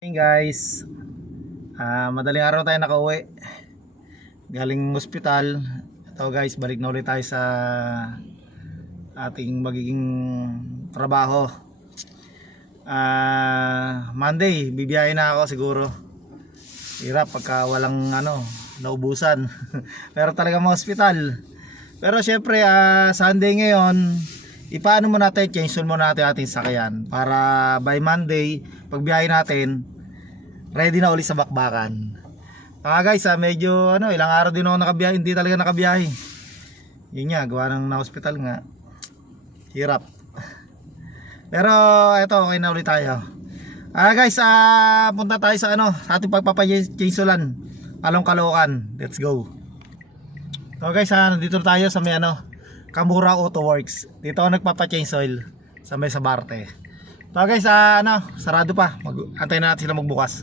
Hey guys, madaling araw tayo nakauwi galing ospital. Ito guys, balik na ulit tayo sa ating magiging trabaho. Monday, bibiyahin na ako siguro. Hirap pagka walang naubusan. Pero talaga mga ospital. Pero syempre, Sunday ngayon, ipaano mo natin, change mo natin ating sakayan para by Monday, pagbiyahin natin, ready na ulit sa bakbakan. Guys, medyo ilang araw din ako nakabiyahe, hindi talaga nakabiyahe. Yun nga, gawa ng na-hospital nga. Hirap. Pero eto, okay na ulit tayo. Guys, punta tayo sa sa ating pagpapachinsulan. Caloocan. Let's go. So guys, nandito tayo sa may Kamura Auto Works. Dito ako nagpapa-change oil sa may Sabarte. So guys, sarado pa. Antayin na natin sila magbukas.